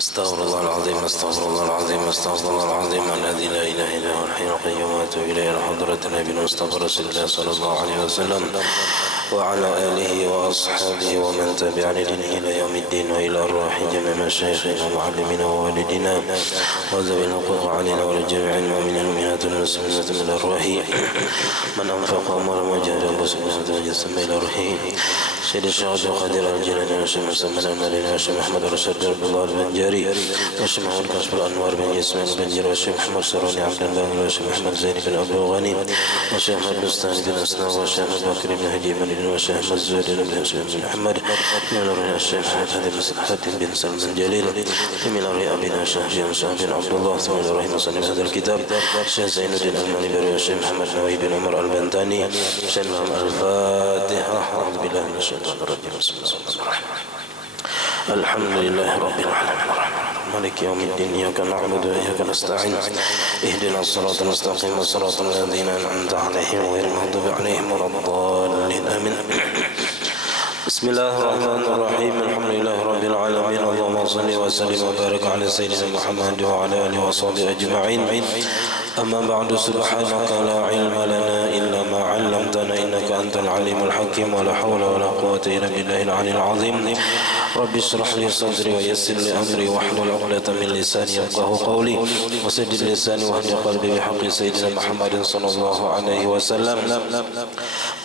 استغفر الله العظيم استغفر الله العظيم استغفر الله العظيم الذي لا اله الا هو الحي القيوم واتوب اليه حضرة النبي المصطفى رسول الله صلى الله عليه وسلم وعلى اله واصحابه ومن تبع لدينه الى يوم الدين والى ارواح جميع مشايخنا ومعلمينا ووالدينا وذوي الحقوق علينا ولجميع المؤمنين والمؤمنات والمسلمين من الارواح من انفق اموالهم وجاهدهم بسبيل وجسم الى روحه سيد الشهداء وقدر الجلال وشيخ مسلم المدينه وشيخ محمد رشد رب الله البنجاري وشيخ محمد كشف الانوار بن ياسمين البنجاري وشيخ محمد سروني عبد الله وشيخ محمد زين بن ابو غني وشيخ محمد بستاني بن اسنان وشيخ محمد بكر بن هدي بن وشيخ محمد زهير بن حسين بن محمد من الرؤيا الشيخ حاتم بن سلم الجليل من الرؤيا ابينا الشيخ جان بن عبد الله ثم الرحيم صنف هذا الكتاب الشيخ زين الدين الماني بري والشيخ محمد نووي بن عمر البنتاني الشيخ محمد الفاتحه اعوذ بالله من الشيطان الرجيم بسم الله الرحمن الرحيم الحمد لله رب العالمين مالك يوم الدين إياك نعبد وإياك نستعين اهدنا الصراط المستقيم صراط الذين أنعمت عليهم غير المغضوب عليهم ولا الضالين آمين بسم الله الرحمن الرحيم الحمد لله رب العالمين اللهم صل وسلم وبارك على سيدنا محمد وعلى آله وصحبه أجمعين أما بعد سبحانك لا علم لنا إلا ما علمتنا إنك أنت العليم الحكيم ولا حول ولا قوة إلا بالله العلي العظيم رب اشرح لي صدري ويسر لي أمري واحلل عقدة من لساني يفقهوا قولي وسدد لساني واهد قلبي بحق سيدنا محمد صلى الله عليه وسلم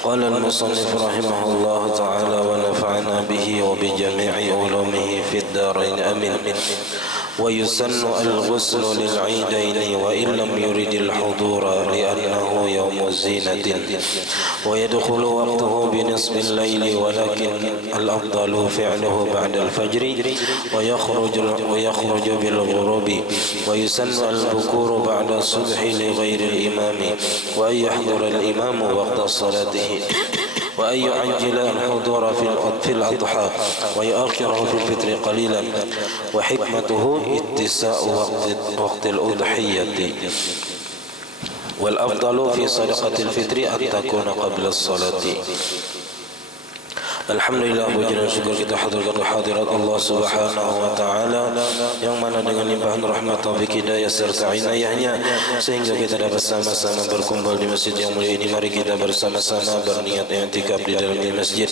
قال المصنف رحمه الله تعالى ونفعنا به وبجميع علومه في الدارين آمين ويسن الغسل للعيدين وإن لم يرد الحضور لأنه يوم الزينة ويدخل وقته بنصف الليل ولكن الأفضل فعله بعد الفجر ويخرج بالغروب ويسن البكور بعد الصبح لغير الإمام وأن يحضر الإمام وقت صلاته وأن يعجل الحضور في الأضحى ويؤخره في الفطر قليلا وحكمته اتساء وقت الأضحية والأفضل في صدقة الفطر أن تكون قبل الصلاة Alhamdulillah puji dan syukur kita haturkan kehadirat Allah Subhanahu wa taala yang mana dengan limpahan rahmat taufik hidayah serta inayahnya sehingga kita dapat sama-sama berkumpul di masjid yang mulia ini. Mari kita bersama-sama berniat i'tikaf di dalam masjid.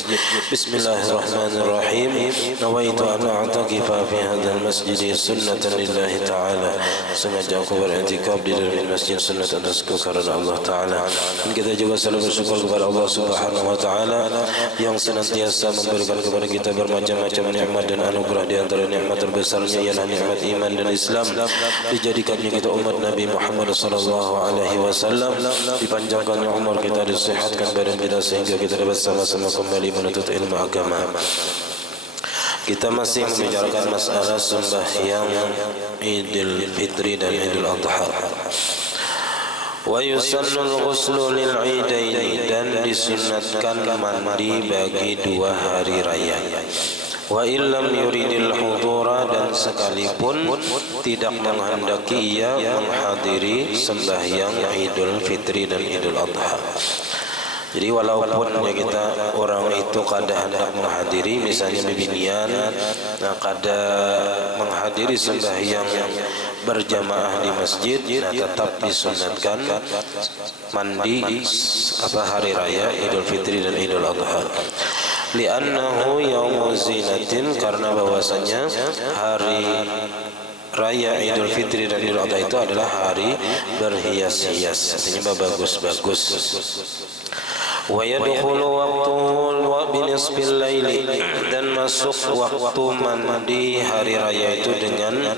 Bismillahirrahmanirrahim. Nawaitu an a'takifa fi hadzal masjid sunnatan lillahi taala. Sengaja aku beriktikaf di dalam masjid sunnat atasku karena Allah taala. Dan kita juga selalu bersyukur kepada Allah Subhanahu wa taala yang senantiasa memberikan kepada kita bermacam-macam nikmat dan anugerah. Di antara nikmat terbesarnya ialah nikmat iman dan Islam. Dijadikannya kita umat Nabi Muhammad sallallahu alaihi wasallam, dipanjangkannya umur kita, disehatkan badan kita sehingga kita dapat sama-sama kembali menuntut ilmu agama. Kita masih membicarakan masalah sembahyang Idul Fitri dan Idul Adha. Wa yusannul ghuslu lil idaini, dan disunatkan mandi bagi dua hari raya. Wa illam yuridil hudura, dan sekalipun tidak menghendaki ia menghadiri sembahyang Idul Fitri dan Idul Adha. Jadi walaupun ya kita orang itu kada hendak menghadiri, misalnya bibinian, nah kada menghadiri sembahyang berjamaah di masjid, nah tetap disunatkan mandi hari raya Idul Fitri dan Idul Adha. Li'annahu yaumuz zinatin, karena bahwasanya hari raya Idul Fitri dan Idul Adha itu adalah hari berhias-hias, artinya bagus-bagus. Wa yadkhulu waqtuhu binisfil laili, dan masuk waktu mandi hari raya itu dengan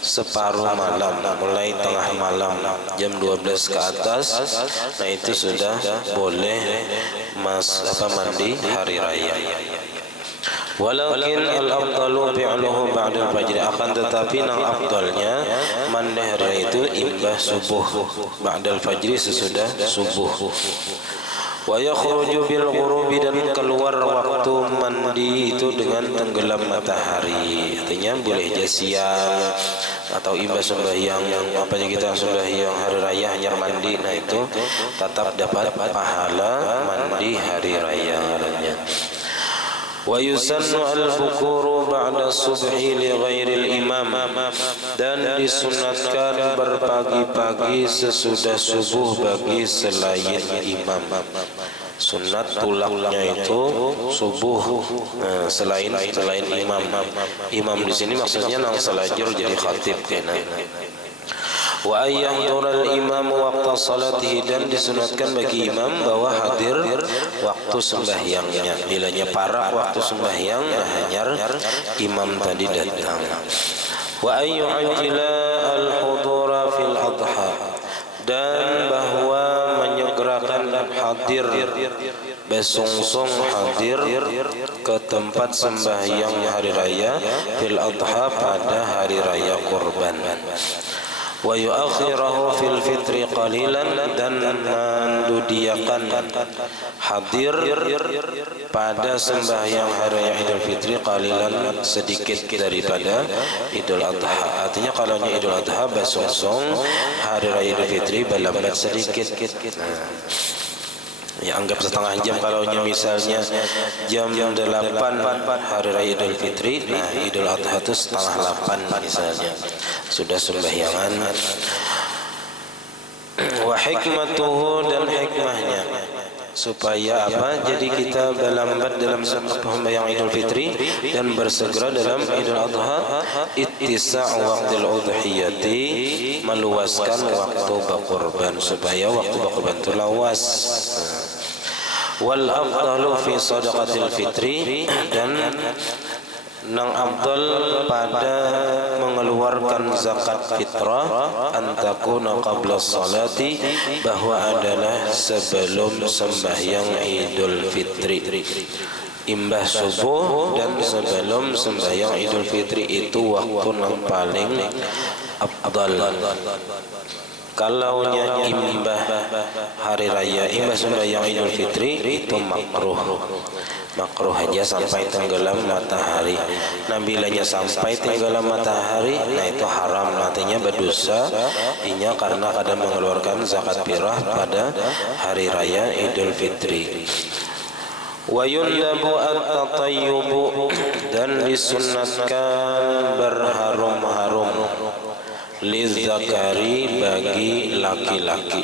separuh malam, mulai tengah malam jam 12 ke atas. Nah itu sudah boleh mandi hari raya. Walakin al-afdalu fi'luhu ba'da al-fajr, akan tetapi yang afdalnya mandi hari raya itu imbah subuh, ba'da al-fajr, sesudah subuh. Wa yakhruju bil ghurubi, dan keluar waktu mandi itu dengan tenggelam matahari. Artinya boleh aja siang atau imbas sembahyang kita sembahyang hari raya hanya mandi, nah itu tetap dapat pahala mandi hari raya. Wa yusannu al-bukuru ba'da subhi li ghairil imam, dan disunatkan berpagi-pagi sesudah subuh bagi selain imam. Sunat pulangnya itu subuh selain imam. Imam di sini maksudnya nang salajur jadi khatib kena. Wa ayyahdural imam waqta salatihi, dan disunatkan bagi imam bahwa hadir waktu sembahyangnya. Bilanya para waktu sembahyang hanyar imam tadi datang. Wa ayyu'ajjila al-hudura fil adha, dan bahwa menyegerakan hadir besongsong hadir ke tempat sembahyang hari raya fil adha pada hari raya kurban. Wa yu'akhirahu fil fitri qalilan, dan mendudiakan hadir pada sembahyang hari raya Idul Fitri qalilan sedikit daripada Idul Adha. Artinya kalau Idul Adha besongsong, hari raya Idul Fitri berlambat sedikit. Ya anggap setengah jam kalau misalnya jam 8 hari raya Idul Fitri, nah Idul Adha itu setengah 8 misalnya sudah sembahyangan. Wa hikmatuhu, dan hikmahnya supaya apa? Jadi kita berlambat dalam sembahyang Idul Fitri dan bersegera dalam Idul Adha. Ittisa'u waqtil udhiyati, meluaskan waktu berkurban supaya waktu berkurban itu luas. Wal afdalu fi sadaqatil fitri, dan nang afdal pada mengeluarkan zakat fitrah antakuna qabla salati, bahwa adalah sebelum sembahyang Idul Fitri, imbah subuh dan sebelum sembahyang Idul Fitri itu waktu yang paling afdal. Kalau imbah hari raya, imbah sembahyang Idul Fitri itu makruh aja sampai tenggelam matahari. Nah bilanya sampai tenggelam matahari, nah itu haram, artinya berdosa inya karena kadang mengeluarkan zakat fitrah pada hari raya Idul Fitri. Wa yundabu at-tatayyubu, dan disunatkan berharum-harum lizakari, bagi laki-laki.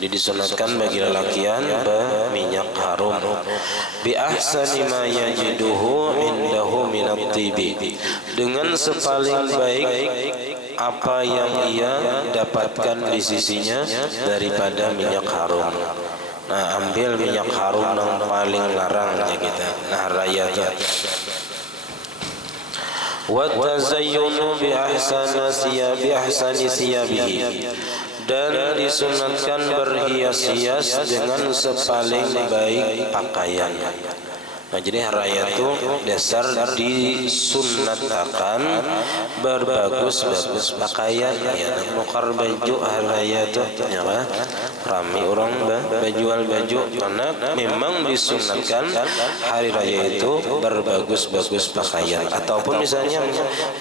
Disunatkan bagi lelakian berminyak harum bi ahsani ma yajiduhu indahu minat tibi, dengan sepaling baik apa yang ia dapatkan di sisinya daripada minyak harum. Nah ambil minyak harum yang paling larangnya kita, nah raya itu. Wa tazayyunu bi ahsani siyabihi, dan disunatkan berhias-hias dengan sepaling baik pakaian. Nah jadi hari raya itu dasar disunatkan berbagus-bagus pakaian. Ya nukar baju hari raya itu ya rami orang berjual baju, karena memang disunatkan hari raya itu berbagus-bagus pakaian. Ataupun misalnya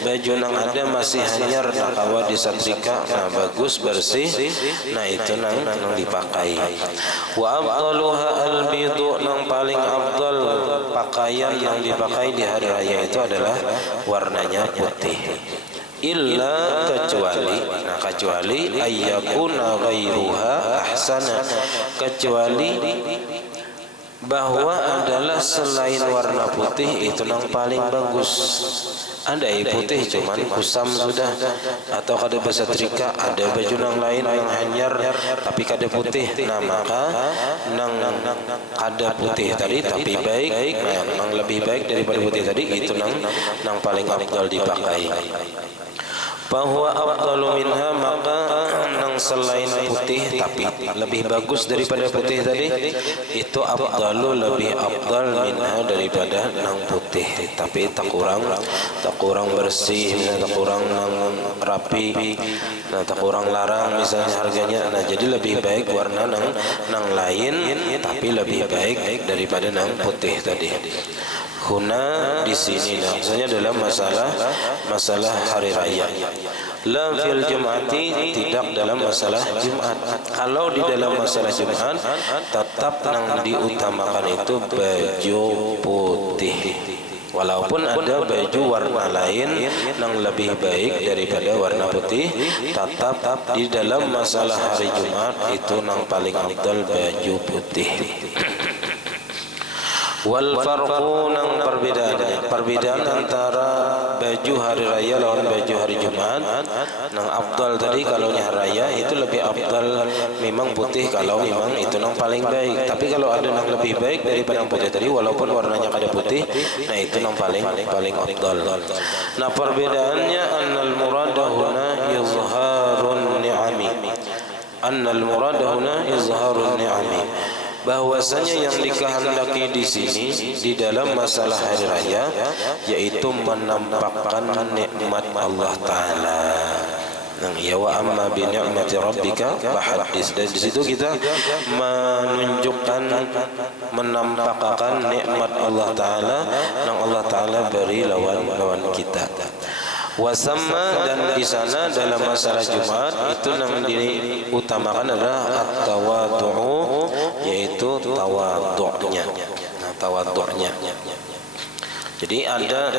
baju yang ada masih hanyar, nah kalau disetrika nah bagus bersih, nah itu nang dipakai. Wa afdaluha al-bidu, nang paling afdal pakaian yang dipakai di hari raya itu adalah warnanya putih. Illa kecuali ayyakuna ghairuha ahsana, kecuali bahwa adalah selain warna putih itu yang paling bagus. Andai putih cuman kusam sudah, atau kada besetrika, ada baju yang lain yang hanyar tapi kada putih, nah maka nang kada putih tadi tapi baik, nah nang lebih baik daripada putih tadi itu nang paling afdal dipakai. Bahwa afdalu minha, maka nang selain putih tapi lebih bagus daripada putih tadi itu afdalu, lebih afdal minha daripada nang putih tapi tak kurang bersih, tak kurang nang rapi, nah tak kurang larang misalnya harganya. Nah jadi lebih baik warna nang lain tapi lebih baik daripada nang putih tadi. Huna di sini maksudnya dalam masalah hari raya. La fil Jum'ati, tidak dalam masalah Jumat. Kalau di dalam masalah Jumat tetap yang diutamakan itu baju putih. Walaupun ada baju warna lain yang lebih baik daripada warna putih, tetap di dalam masalah hari Jumat itu yang paling afdal baju putih. Wal farqu nang perbedaan antara baju hari raya lawan baju hari Jumat. Nang afdal tadi kalau hari raya itu lebih afdal memang putih kalau memang itu nang paling baik. Tapi kalau ada nang lebih baik daripada yang putih tadi walaupun warnanya kada putih, nah itu nang paling afdal. Nah perbedaannya annal muradahuna izharun ni'ami. Annal muradahuna izharun ni'ami. Bahwasanya yang dikehendaki di sini di dalam masalah hari raya yaitu menampakkan nikmat Allah Taala. Nang ya wa amma bi ni'mati rabbika fahaddits. Dan di situ kita menunjukkan menampakkan nikmat Allah Taala yang Allah Taala beri lawan kita. Wasamma, dan di sana dalam masalah Jumat itu yang diutamakan adalah at-tawadhu, yaitu tawadhu'nya. Nah, tawadhu'nya. Jadi ada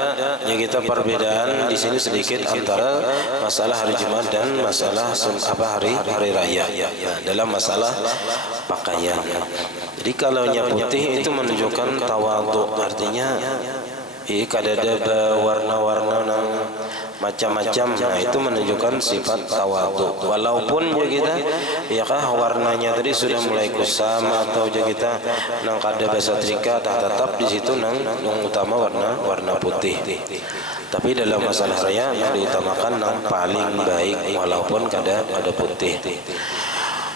yang kita perbedaan di sini sedikit antara masalah hari Jumat dan masalah hari raya. Nah, dalam masalah pakaian. Jadi kalau yang putih itu menunjukkan tawadhu, artinya kada ada warna-warna yang macam-macam. Nah itu menunjukkan sifat tawadhu. Walaupun kita ya kah warnanya tadi sudah mulai kusam atau kita nang kada basa trika, tetap di situ nang utama warna putih. Tapi dalam masalah raya yang diutamakan nang paling baik walaupun kada ada putih.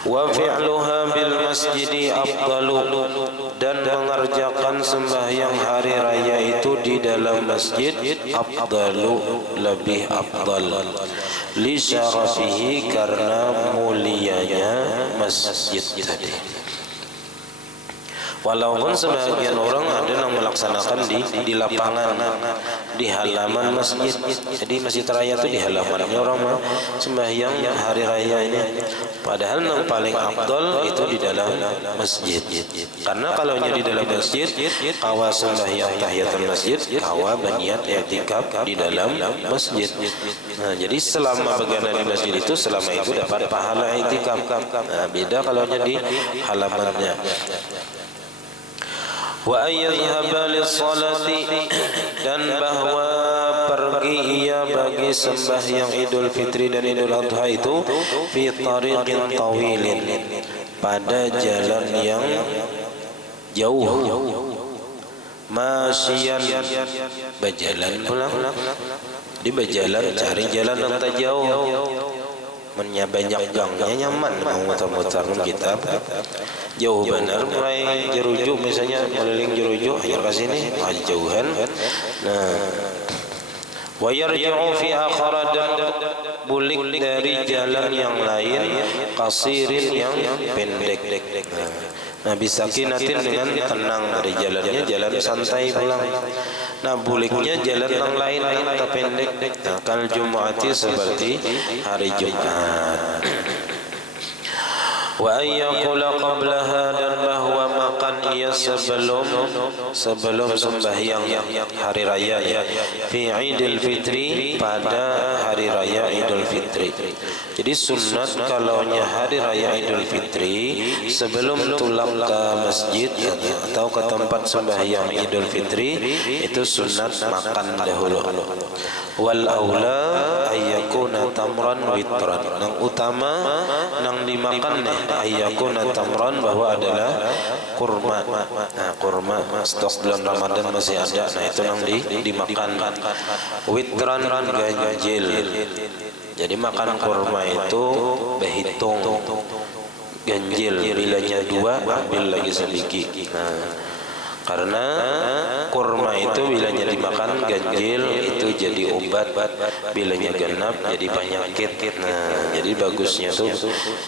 Wa fi'luha bil masjidi afdalu, dan mengerjakan sembahyang hari raya itu di dalam masjid afdalu, lebih afdal, li syarafihi, karena mulianya masjid tadi. Walaupun sebagian orang ada yang melaksanakan di lapangan, di halaman masjid. Jadi masjid raya itu di halaman. Ini orang sembahyang hari raya ini. Padahal yang paling afdal itu di dalam masjid. Karena kalau di dalam masjid, kawa sembahyang tahiyatul masjid, kawa berniat i'tikaf di dalam masjid. Nah, jadi selama berada di masjid itu, selama itu dapat pahala i'tikaf. Nah, beda kalau di halamannya. Wa ayyadhhaba lis-salati, dan bahwa pergi ia bagi sembahyang Idul Fitri dan Idul Adha itu fi tariqin tawilin, pada jalan yang jauh, masyian, berjalan pulang, di berjalan cari jalan yang tak jauh, banyak gangnya nyaman, mau muter-muter kita jauh benar, mulai jerujuk misalnya keliling jerujuk akhir ke sini jauhan. Nah, wa yarji'u fi akhara, dan bulik dari jalan yang lain, qasirin, yang pendek. Nah, bisakinatin, dengan tenang dari jalannya, jalan santai pulang. Nah, buliknya jalan yang lain yang tak pendek. Nah, kal Jum'ati, seperti hari Jumat. Wa ayyakula qablaha, dan bahwa makan ia sebelum sembahyang hari raya fi Idul Fitri, pada hari raya Idul Fitri. Jadi sunat kalaunya hari raya Idul Fitri, sebelum tulang ke masjid atau ke tempat sembahyang Idul Fitri, itu sunat makan dahulu. Wal aula ayyakuna tamran witran, yang utama yang dimakan ayyakuna tamran, bahwa adalah kurma. Nah, kurma stok bulan Ramadan masih ada, nah itu yang dimakan. Witran, ganjil. Jadi makan kurma itu berhitung ganjil, bilanya 2 ambil lagi sedikit. Nah, karena kurma itu bilanya dimakan ganjil itu jadi obat, bilanya genap jadi penyakit. Nah, jadi bagusnya tuh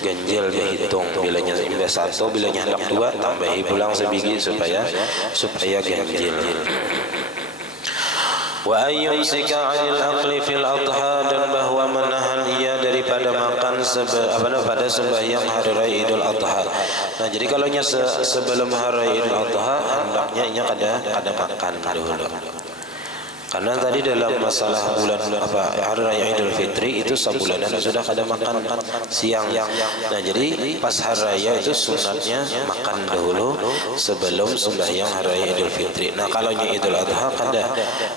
ganjil dihitung, bilanya 1, bilanya hendak 2, tambahi pulang sebiji supaya ganjil. Wa ayyumsika 'anil akli fil adha, dan bahwa menahan ia daripada makan pada sembahyang hari raya Idul Adha. Nah, jadi kalau sebelum hari Idul Adha hendaknya ia kada makan dahulu. Karena tadi dalam masalah hari raya Idul Fitri itu sebulanan sudah kada makan siang. Nah, jadi pas hari raya itu sunatnya makan dahulu sebelum sembahyang hari raya Idul Fitri. Nah, kalau Idul Adha kada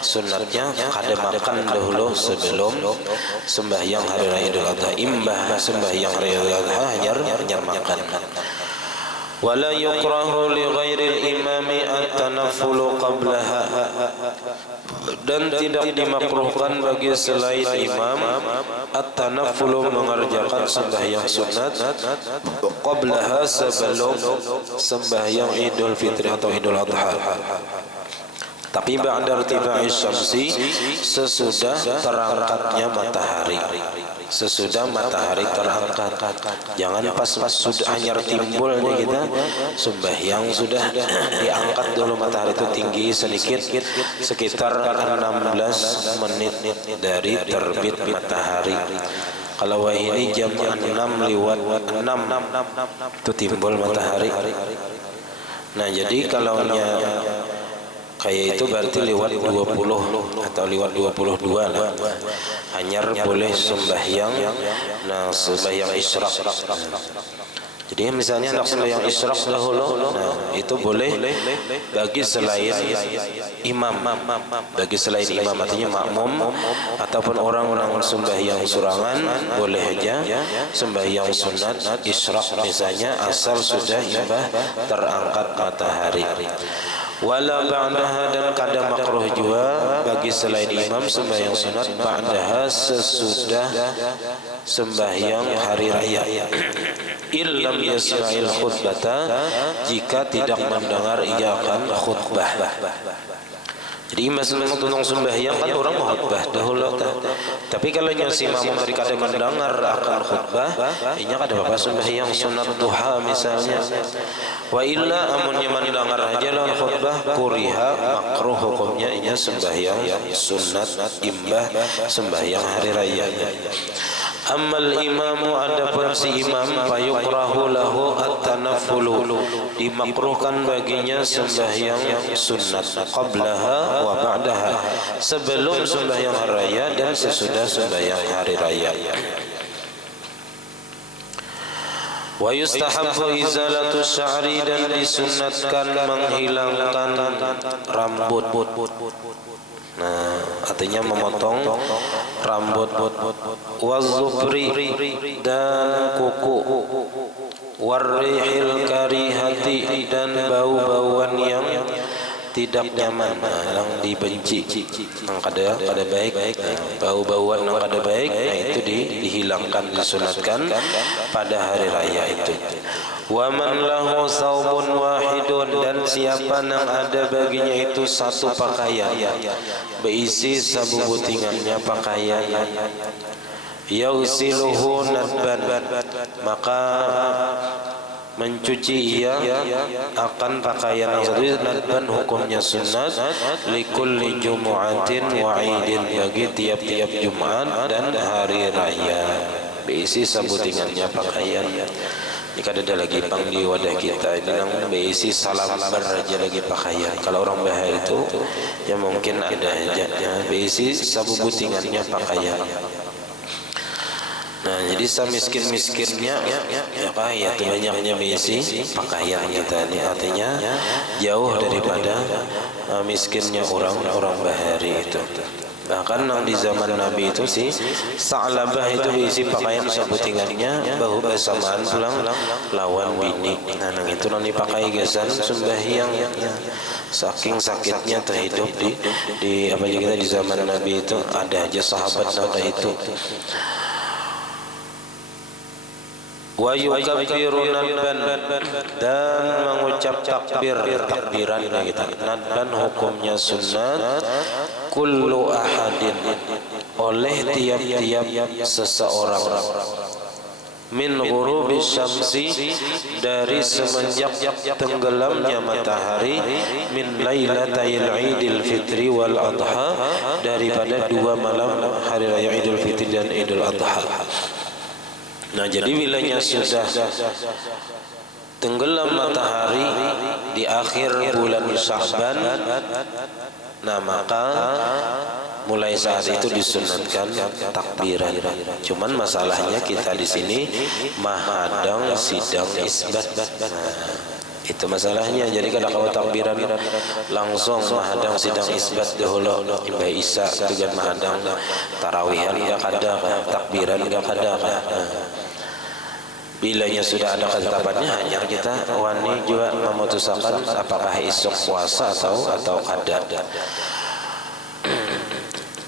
sunatnya kada makan dahulu sebelum sembahyang hari raya Idul Adha. Imbah sembahyang hari raya Idul Adha hanyar makan. Wala yukrahu li ghairil imami at-tanaffulu qablaha, dan tidak dimakruhkan bagi selain imam at-tanaffulu mengerjakan sembahyang sunat qablaha sebelum sembahyang Idul Fitri atau Idul Adha. Tapi ba'da irtifa'i syamsi, sesudah terangkatnya matahari. Sesudah matahari terangkat. Jangan pas sudah hanyar timbulnya kita sembahyang sudah diangkat dulu matahari itu tinggi sedikit, sekitar 16 menit dari terbit matahari. Kalau ini jam 6 lewat 6 itu timbul matahari. Nah, jadi kalau kayak itu berarti lewat 20 atau lewat 22 lah. Hanyar boleh sembahyang, nah sembahyang isyraq. Jadi misalnya nak sembahyang isyraq dahulu, nah itu boleh bagi selain imam. Bagi selain imam artinya makmum ataupun orang-orang sembahyang surangan boleh aja sembahyang sunat isyraq misalnya, asal sudah imbah terangkat matahari. Wala ba'daha, dan kada makruh juga bagi selain imam sembahyang sunat ba'daha sesudah sembahyang hari raya. Illam yasma'il khutbata, jika tidak mendengar ia akan khutbah. Jadi memang tentang sembahyang kan orang mau khutbah dahulu. Tapi kalau si imam tadi kada mendengar akan khutbah, inya kada apa sembahyang sunat duha misalnya. Wa illa amunnya mendengar aja lawan khutbah kuriha, makruh hukumnya inya sembahyang sunat imbah sembahyang hari raya. Amal imamu, adapun si imam, fayukrahu lahu at-tanaffulu, dimakruhkan baginya sembahyang sunat qablaha wa ba'daha, sebelum sembahyang hari raya dan sesudah sembahyang hari raya. Wa yustahabbu izalatu sya'ri, dan disunatkan menghilangkan rambut. Nah, artinya memotong rambut. Wazufri, dan kuku. Warrihil karihati, dan bau-bauan yang tidak nyaman, yang dibenci, yang kada baik, bau-bauan yang kada baik, nah itu dihilangkan, disunatkan pada hari raya itu. Wa man lahu saubun wahidun, dan siapa yang ada baginya itu satu pakaian berisi sabubutingannya pakaian, yausiluhu nadban, maka mencuci ia akan pakaian yang satu. Nadban hukumnya sunat likulli jumu'atin wa idin, bagi tiap-tiap Jumat dan hari raya, berisi sabutingannya pakaian. Ini kada ada lagi pang di wadah kita ini yang berisi salam beraja lagi pakaian. Kalau orang bahaya itu ya mungkin ada hajatnya berisi sabubutingannya pakaian. Nah, jadi semiskin-miskinnya ya kaya itu banyaknya berisi pakaian kita ini, artinya jauh daripada miskinnya orang-orang bahari itu. Bahkan yang di zaman Nabi itu si Sa'labah itu berisi pakaian sabutingannya bahu bersamaan pulang lawan bini. Nah, yang itu nanti pakai gesan sembahyang, saking sakitnya terhidup di apa kita di zaman Nabi itu ada aja sahabat nada itu. Wa yukabbiru nadban, dan mengucap takbiran kita. Nadban hukumnya sunat kullu ahadin, oleh tiap-tiap seseorang. min ghurubi syamsi, dari semenjak tenggelamnya matahari, min lailatayil Idul Fitri wal Adha, daripada 2 malam hari raya Idul Fitri dan Idul Adha. Nah, jadi bilanya sudah tenggelam matahari di akhir bulan Sya'ban, nah maka mulai saat itu disunatkan takbiran. Cuman masalahnya kita di sini mahadang sidang isbat. Nah, itu masalahnya. Jadi kalau kau takbiran langsung mahadang sidang isbat dahulu imbah isya tujuan mahadang tarawihan enggak ada takbiran enggak ada. Bilanya sudah ada ketetapannya, hanya kita wani juga memutuskan apakah esok puasa atau kada.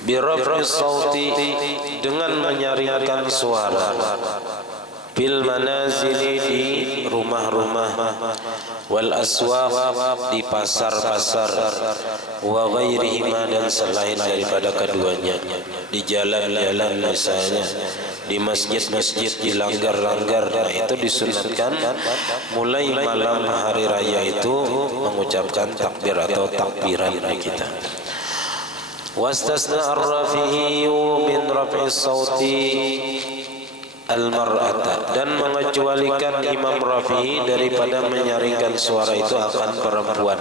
Biraf'i sauti, dengan menyaringkan suara, bil manazili, di rumah-rumah, wal aswaq, di pasar-pasar, wa ghairihima, dan selain daripada keduanya, di jalan-jalan misalnya, di masjid-masjid, di langgar-langgar. Nah, itu disunatkan mulai malam hari raya itu mengucapkan takbir atau takbiran kita. Wastasna ar-rafi'iyyu min raf'is sauti al-mar'ata, dan mengecualikan Imam Rafi'i daripada menyaringkan suara itu akan perempuan.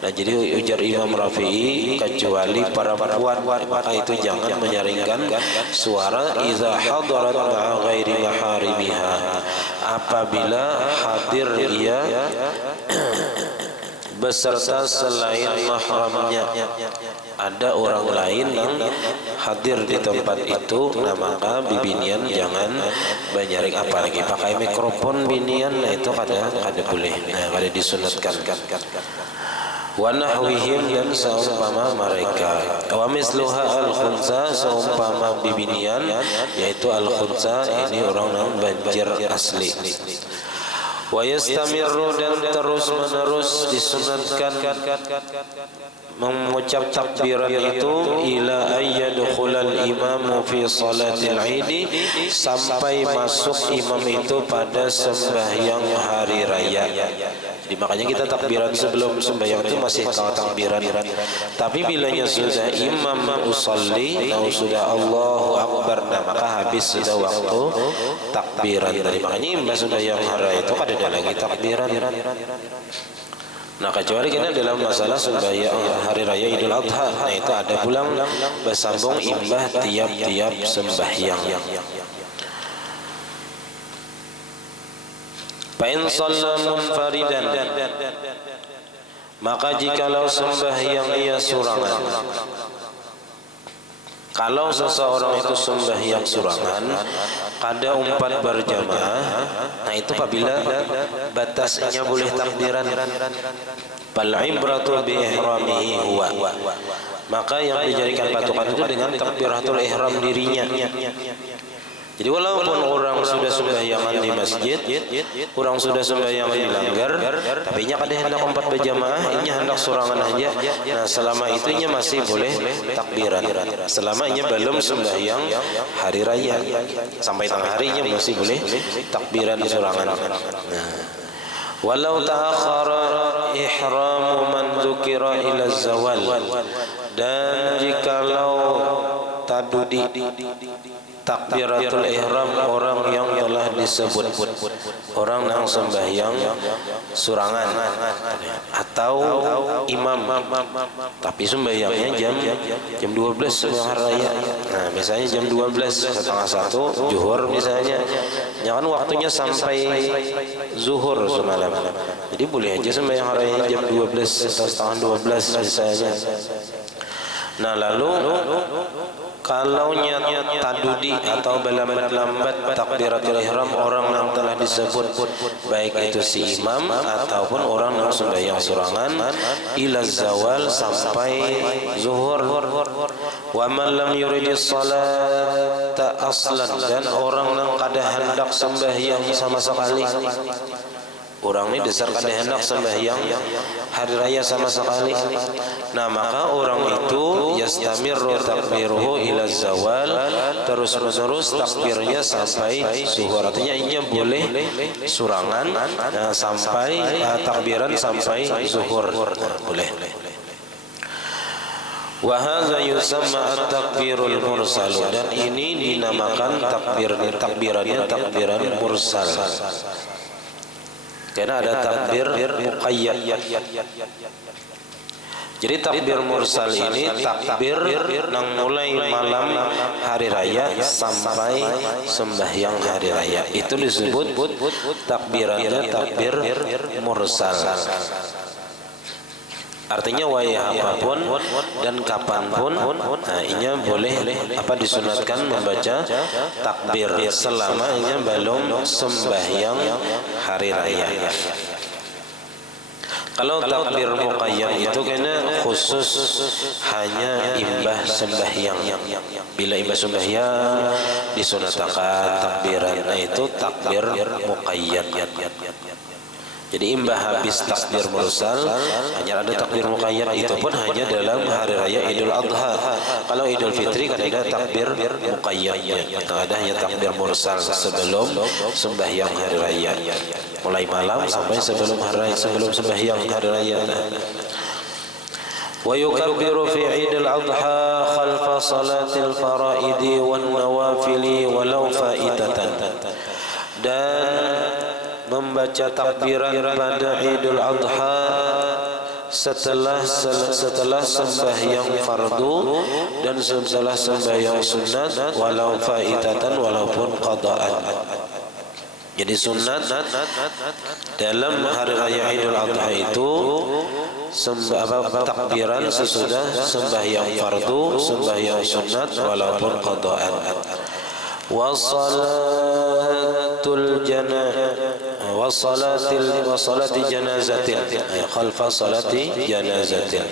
Nah, jadi ujar Imam Rafi'i kecuali perempuan, maka itu jangan menyaringkan suara idza hadarat ma'a ghairi maharimiha, apabila hadir ia beserta selain mahramnya, ada orang lain yang hadir di tempat itu. Nah, maka bibinian jangan banyaring, apalagi pakai mikrofon binian. Nah, itu kada boleh. Nah, kada disunatkan. Wa nahwihim, dan seumpama mereka. Wa misluha al-khunsa, seumpama bibinian, yaitu al-khunsa ini orang yang banjir asli. Wa yastamirru, dan terus-menerus disunatkan mengucap takbiran itu ila ayyadkhulal imamu fi salatil Id, sampai masuk imam itu pada sembahyang hari raya. Jadi makanya kita takbiran sebelum sembahyang itu masih takbiran. Tapi bilanya sudah imam usolli, atau sudah Allahu Akbar, nah maka habis sudah waktu takbiran. Jadi makanya imam sudah yang hari raya itu kada ada lagi takbiran. Nah, kecuali kita dalam masalah sembahyang hari raya Idul Adha, nah itu ada pulang bersambung imbah tiap-tiap sembahyang. Fa in shalla munfaridan, maka jikalau sembahyang ia surangan. Kalau seseorang itu sembahyang surangan, kada umpat berjamaah, nah itu apabila batasnya boleh takbiran. Bal ibratu bi ihramihi huwa, maka yang dijadikan patokan itu dengan takbiratul ihram dirinya. Jadi walaupun orang sudah sembahyangan di masjid, orang sudah sembahyangan di langgar, tapi nya kada hendak umpat berjamaah, inya hendak sorangan aja. Nah, selama itu nya masih boleh takbiran. Selama nya belum sembahyang hari raya, sampai tengah harinya masih boleh takbiran sorangan. Nah, walau ta'akhkhara ihramu man dzukira ila zawal, dan jikalau tadudi takbiratul ihram orang yang telah disebut, orang yang sembahyang surangan atau imam, tapi sembahyangnya jam 12 sembahyang hari raya. Nah, misalnya jam 12 setengah 1 zuhur misalnya, jangan waktunya sampai zuhur semalam. Jadi boleh aja sembahyang hari raya jam 12 atau setengah 12 misalnya. Nah, lalu kalau nyat tadudi atau berlambat-lambat takbiratul ihram orang yang telah disebut, baik itu si imam ataupun orang yang sembahyang surangan, ila zawal, sampai zuhur. Wa man lam yuridis salata aslan, dan orang yang kada hendak sembahyang sama sekali, orang ini dasar kada hendak sembahyang hari raya sama sekali. Nah maka orang itu yastamirru takbiruhu ila zawal, terus menerus takbirnya sampai zuhur. Artinya ini boleh surangan sampai takbiran sampai zuhur, boleh. Wa hadza yusamma at-takbirul mursal, dan ini dinamakan takbirannya takbiran mursal. Karena ada takbir muqayyad. Jadi takbir mursal ini takbir nang mulai malam hari raya sampai sembahyang hari raya. Itu disebut takbirannya takbir mursal. Artinya wayah apapun dan kapanpun, ini boleh disunatkan membaca takbir selama ini belum sembahyang hari raya. Kalau takbir muqayyad itu kena khusus hanya imbah sembahyang. Bila imbah sembahyang disunatkan takbiran, itu takbir muqayyad. Jadi imbah habis takbir mursal hanya ada takbir muqayyad, itu pun hanya dalam hari raya Idul Adha. Kalau Idul Fitri kan ada takbir muqayyadnya, ada hanya takbir mursal sebelum sembahyang hari raya, mulai malam sampai sebelum sembahyang hari raya. Wa yukabbiru fi Idul Adha khalfa salatil faraidi wan nawafili walau faidatan, dan membaca takbiran pada Idul Adha setelah sembahyang fardu dan setelah sembahyang sunat, walau faidatan, walaupun qadaan. Jadi sunat dalam hari raya Idul Adha itu takbiran sesudah sembahyang fardu, sembahyang sunat, walaupun qadaan. Wasalati janazatin khalfa salati janazatin,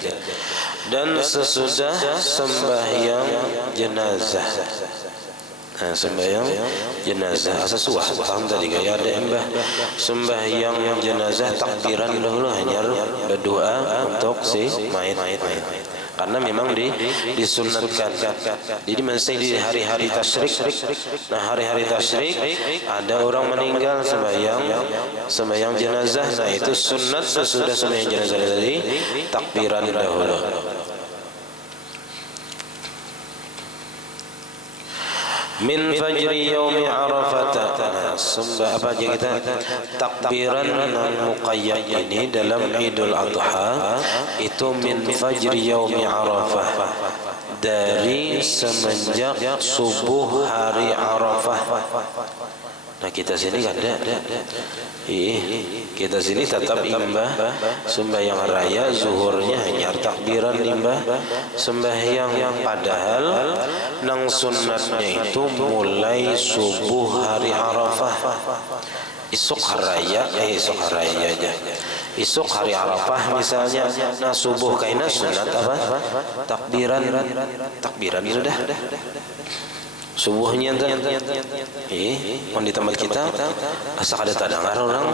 dan sesudah sembahyang jenazah. Sembahyang jenazah asasuah paham tadi gaya ada embah sembahyang jenazah takbiran dahulu hanya berdoa untuk si mayit. Karena memang disunatkan. Jadi masih di hari-hari tasyrik. Nah hari-hari tasyrik ada orang meninggal sembahyang jenazah. Nah itu sunat sesudah sembahyang jenazah tadi takbiran dahulu. Min fajri yaumi Arafah. Sembah apa aja kita takbiran muqayyad ini dalam Idul Adha itu min fajri yaumi Arafah, dari semenjak subuh hari Arafah. Nah kita sini kan ada. Kita sini tetap imbah sembahyang raya zuhurnya hanya takbiran imbah sembahyang, padahal nang sunatnya itu mulai subuh hari Arafah. Esok hari raya aja. Esok hari Arafah misalnya, nah subuh kaina sunat apa? Takbiran sudah. Subuhnya di tempat kita asa kada tadangar orang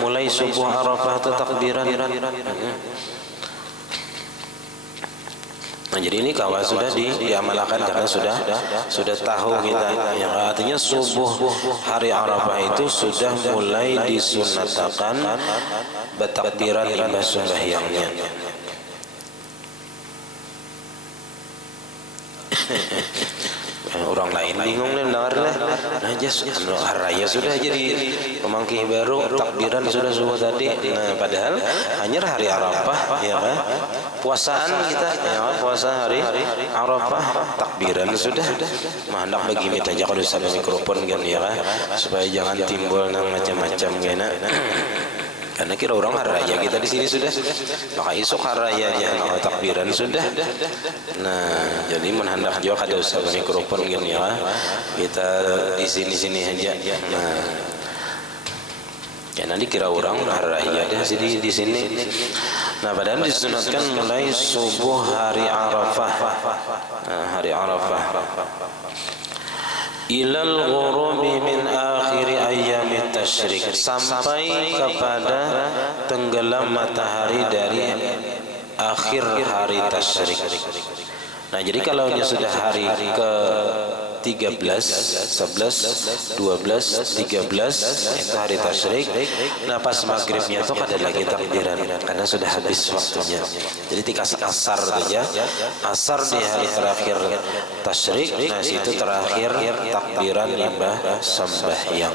mulai subuh Arafah atau takbiran. Nah jadi ini kawan sudah diamalkan karena sudah tahu kita. Yang artinya subuh hari Arafah itu sudah mulai disunatkan bertakbiran ibadah sembahyangnya. Orang lain bingung nih dengarlah. Nah hari raya sudah jadi pemangkih baru, takbiran sudah subuh tadi. Nah padahal hanya hari Arafah ya kan. Puasaan kita ya puasa hari Arafah takbiran sudah. Mah hendak bagi kita aja kalau sampai mikrofon kan ya kan, supaya jangan timbul nang macam-macam gana. Karena kira orang hari raya kita di sini sudah, maka esok hari raya takbiran sudah. Nah, jadi menhendak juga kada usah mikrofon gini ya, kita di sini aja. Nah, ya nanti kira orang hari raya dah di sini. Nah, padahal disunatkan mulai subuh hari Arafah. Nah, hari Arafah. ilal ghurubi min akhir ayyamit tasyrik, sampai kepada tenggelam matahari dari akhir hari tasyrik. Nah, jadi kalau sudah hari ke 13, 11, 12, 13 itu hari tasyrik. Nah, pas maghribnya itu ada lagi takbiran karena sudah habis waktunya. Jadi tikas asar saja. Asar di hari terakhir tasyrik. Nah, situ terakhir takbiran limbah sembahyang.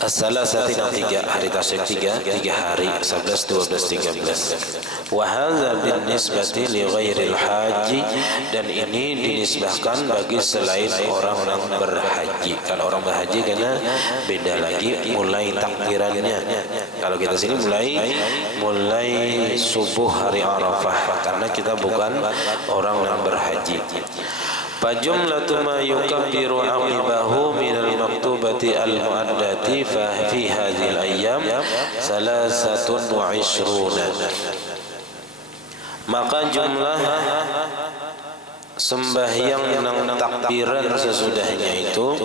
As-salasati, tiga hari tasyrik, tiga hari 11, 12, 13. Wa hadza bin nisbati li ghairil haji, dan ini dinisbahkan bagi selain orang yang berhaji. Kalau orang berhaji karena beda lagi mulai takbirannya. Kalau kita sini mulai subuh hari Arafah karena kita bukan orang yang berhaji. Fajumlatu ma yukabbiru aqibahu minal maktubati al-mu'addati fa fi hadhil ayyam 23. Maka jumlah sembahyang nang takbiran sesudahnya itu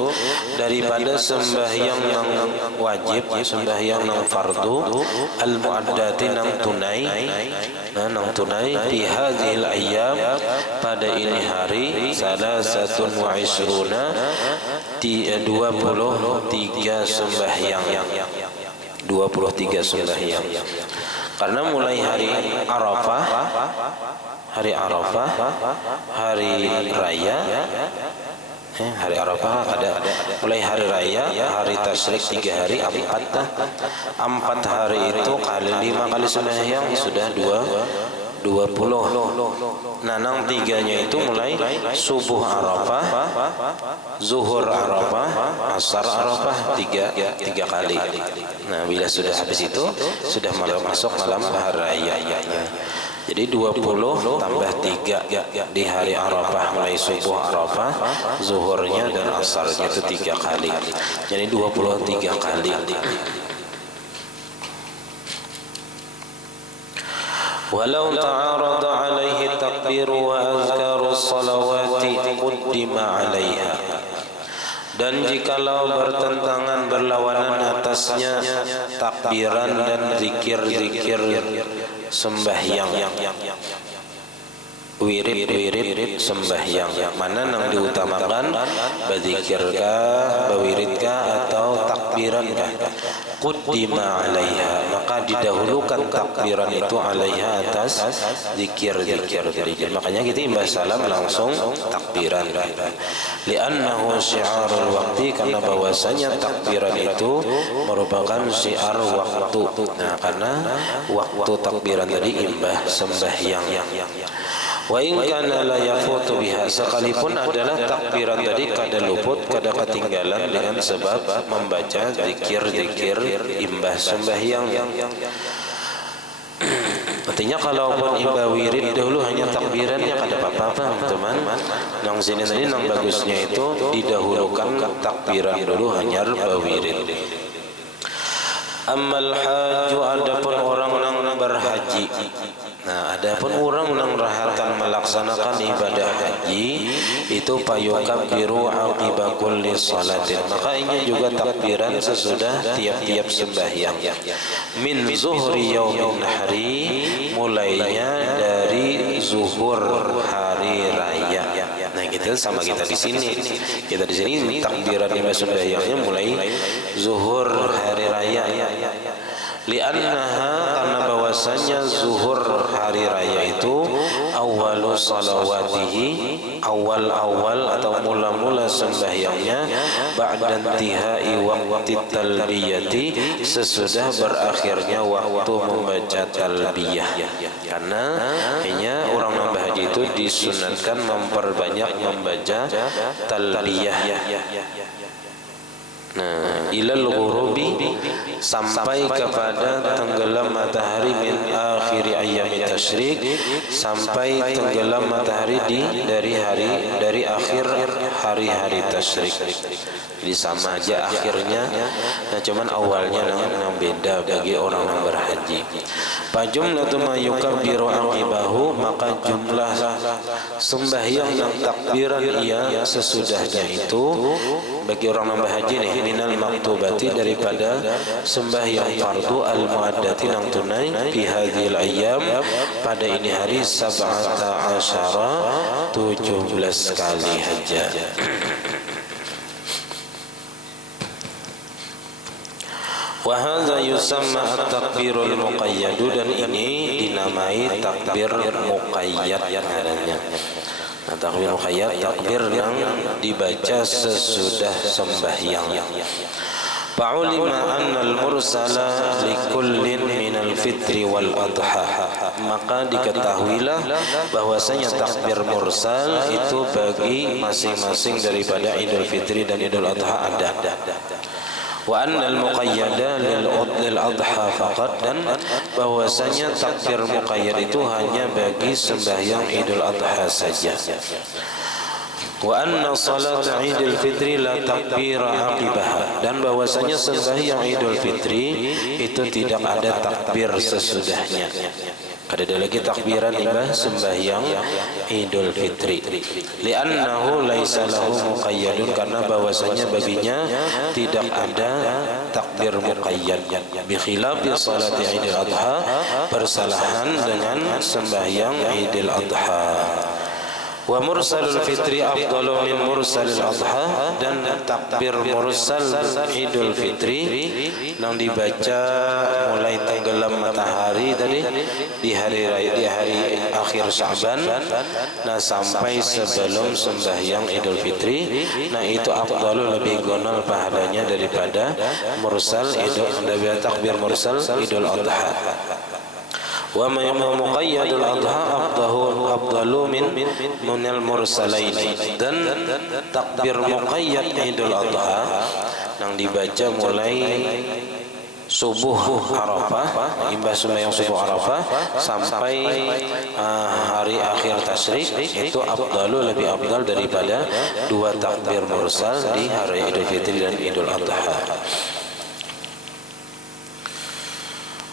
daripada sembahyang nang wajib, sembahyang nang fardu, al-mu'addati nang tunai, nang tunai di hadhil ayyam pada ini hari 23 sembahyang, 23 sembahyang. Karena mulai hari Arafah, hari raya, hari Arafah ada mulai hari raya, hari tasyrik 3 hari, 4 hari itu kali 5 kali sembahyang sudah 20. Nah, nang tiganya itu mulai subuh Arafah, zuhur Arafah, asar Arafah, tiga kali. Nah, bila sudah habis itu sudah masuk malam hari raya. Jadi 20 tambah 3 di hari Arafah, mulai subuh Arafah, zuhurnya dan asarnya itu 3 kali. Jadi 23 kali. Walau ta'arada alaihi takbiru wa azkarus salawati quddima alaiha. Dan jikalau bertentangan berlawanan atasnya takbiran dan zikir-zikir sembahyang, wirid sembahyang, mana yang diutamakan, berzikirkah, bewiridkah atau takbirankah? Quddima alaiha, maka didahulukan takbiran itu alaiha atas zikir-zikir. Makanya kita imbas salam langsung takbiran. Li'annahu syiarul waqti, karena bahwasanya takbiran itu merupakan syiar waktu. Nah, karena waktu takbiran tadi imbah sembahyang. Wa in kana la yafutu biha, sekalipun adalah takbiran tadi kada luput, kada ketinggalan dengan sebab membaca zikir-zikir imbah sembahyang. Artinya kalaupun imbah wirid dahulu hanya takbirannya kada apa-apa, teman. Nang sini tadi nang bagusnya itu didahulukan takbiran dulu hanya wirid. Ammal haju, adapun orang yang berhaji. Nah, adapun orang yang akan melaksanakan ibadah haji itu payukabbiru aqiba kulli salatin, maka ini juga takbiran sesudah tiap-tiap sembahyang. Min zuhri yaumin nahri, mulainya dari zuhur hari raya. Nah, kita sama kita di sini. Kita di sini takbiran ibadah sembahyangnya mulai zuhur hari raya. Li'annaha, karena bahwasanya zuhur hari raya itu awwalu salawatihi, awal atau mula-mula sembahyangnya, ba'da intihai waqti talbiyati, sesudah berakhirnya waktu membaca talbiyah. Karena hanya orang yang berhaji itu disunatkan memperbanyak membaca talbiyah. Nah, ilal ghurubi, sampai kepada tenggelam matahari, min akhiri ayyamit tasyrik, sampai tenggelam matahari dari akhir hari-hari tasyrik. Jadi sama aja akhirnya, nah cuman awalnya yang beda bagi orang yang berhaji. Fajumlatu ma yukabbiru aqibahu, maka jumlah sembahyang dan takbiran ia sesudahnya itu bagi orang yang berhaji nih, minal maktubati, daripada sembahyang fardu al-muaddati yang tunai fi hadhil ayyam, pada ini hari 17 kali haja. Wa hadza yusamma at-takbirul muqayyad, dan ini dinamai takbir muqayyad namanya. Nah, takbir muqayyad, takbir yang dibaca sesudah sembahyang. Fa'ulima anna al-mursala likullin minal fitri wal adha, maka diketahuilah bahwasanya takbir mursal itu bagi masing-masing daripada Idul Fitri dan Idul Adha ada. Wa annal muqayyada lil adha faqat, dan bahwasanya takbir muqayyad itu hanya bagi sembahyang Idul Adha saja. Wa anna salat Idul Fitri la takbira aqibaha, dan bahwasanya sembahyang Idul Fitri itu tidak ada takbir sesudahnya. Ada lagi takbiran ibah sembahyang Idul Fitri. Li'annahu laisa lahu muqayyadun, karena bahwasanya baginya tidak ada takbir muqayyad. Bi khilafi salati Idul Adha, persalahan dengan sembahyang Idul Adha. Wa mursalul fitri afdalu min mursalil adha, dan takbir mursal Idul Fitri yang dibaca mulai tenggelam matahari tadi di hari akhir Sya'ban, nah sampai sebelum sembahyang Idul Fitri, nah itu afdalu, lebih gonal pahalanya daripada mursal takbir mursal Idul Adha. Wa ma muqayyadul adha afdalu minal mursalaini, dan takbir muqayyad Idul Adha yang dibaca mulai subuh Arafah, imbas sembahyang subuh Arafah sampai hari akhir tasyrik, itu afdalu, lebih afdal daripada dua takbir mursal di hari Idul Fitri dan Idul Adha.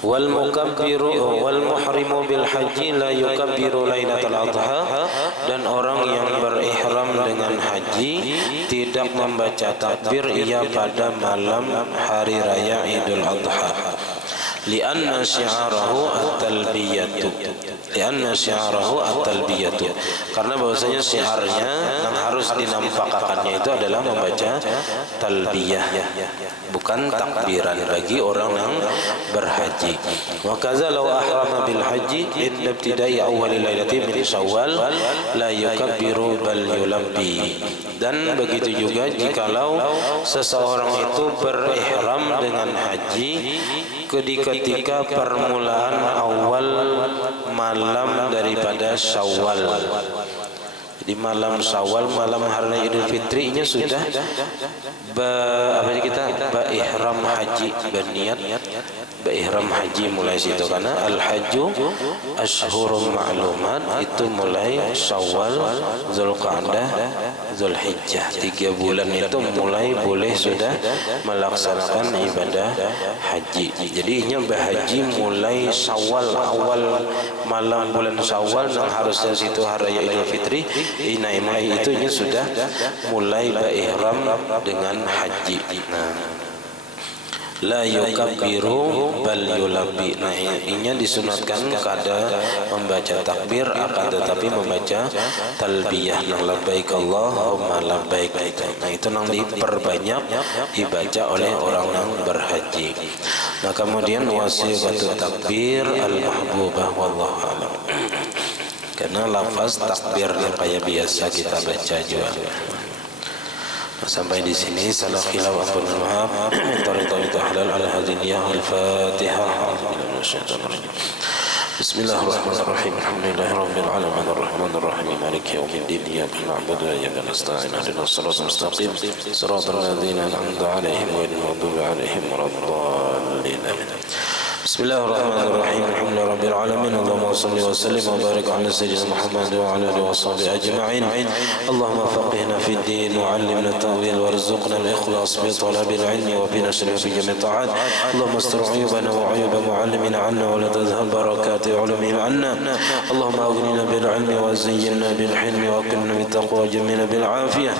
Wal mukabbiru wal muhrimu bil haji la yukabbiru lailatul adha, dan orang yang berihram dengan haji tidak membaca takbir ia pada malam hari raya Idul Adha. Lianna syi'arahu at-talbiyatu, karena bahwasanya syiarnya yang harus dinampakkannya itu adalah membaca talbiyah, bukan takbiran bagi orang yang berhaji. Wa kaza law ahrama bil haji inda ibtida'i awwal lailati min Syawal la yukabbiru bal yulabbi, dan begitu juga jikalau seseorang itu berihram dengan haji ketika permulaan awal malam daripada Syawal. Jadi malam Syawal, malam hari Idul Fitri-nya sudah ihram haji, berniat ihram haji mulai situ, karena al-hajju ashhurun ma'lumat, itu mulai Syawal, Zulqa'dah, Zulhijjah, 3 bulan itu mulai boleh sudah melaksanakan ibadah haji. Jadi ini berhaji mulai Syawal, awal malam bulan Syawal, yang harusnya situ hari Idul Fitri, mulai itu sudah mulai berihram dengan haji. Nah, la yukabbiru bal yulabbi, nah ini disunatkan kada membaca takbir, akan tetapi membaca talbiyah yang labbaik Allahumma labbaik. Nah itu yang diperbanyak dibaca oleh orang yang berhaji. Nah kemudian wasiqatut takbir al-mahbubah wallahu a'lam, karena lafaz takbir yang kayak biasa kita baca juga. Sampai di sini salah khilaf Abu Nuhab tariqatu halal ala hadiniyah al-Fatihah. Bismillahirrahmanirrahim. Alhamdulillahirabbil alamin arrahmanir rahim maliki yaumiddin iyyaka na'budu wa iyyaka nasta'in ihdinas siratal mustaqim siratal ladzina an'amta 'alaihim ghairil maghdubi 'alaihim waladdallin. بسم الله الرحمن الرحيم. الحمد لله رب العالمين. اللهم صل وسلم وبارك على سيدنا محمد وعلى اله وصحبه اجمعين. اللهم فقهنا في الدين وعلمنا التأويل وارزقنا الاخلاص في طلب العلم وفي نشره في جميع الطاعات. اللهم استر عيوبنا وعيوب معلمنا عنا ولا تذهب بركات علومهم عنا. اللهم اغننا بالعلم وزينا بالحلم واكرمنا بالتقوى وجملنا بالعافيه.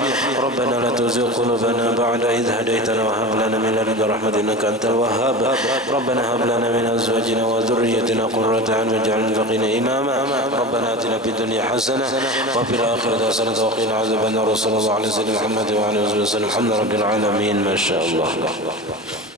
ربنا لا تزغ قلوبنا بعد إذ هديتنا وهب لنا من لدنك رحمة إنك أنت الوهاب. ربنا هب لنا من أزواجنا وذريتنا قرة أعين واجعلنا للمتقين إماما. ربنا آتنا في الدنيا حسنة وفي الآخرة حسنة وقنا عذاب النار. صلى الله عليه وسلم محمد وعلى آله وسلم. الحمد لله رب العالمين. ما شاء الله.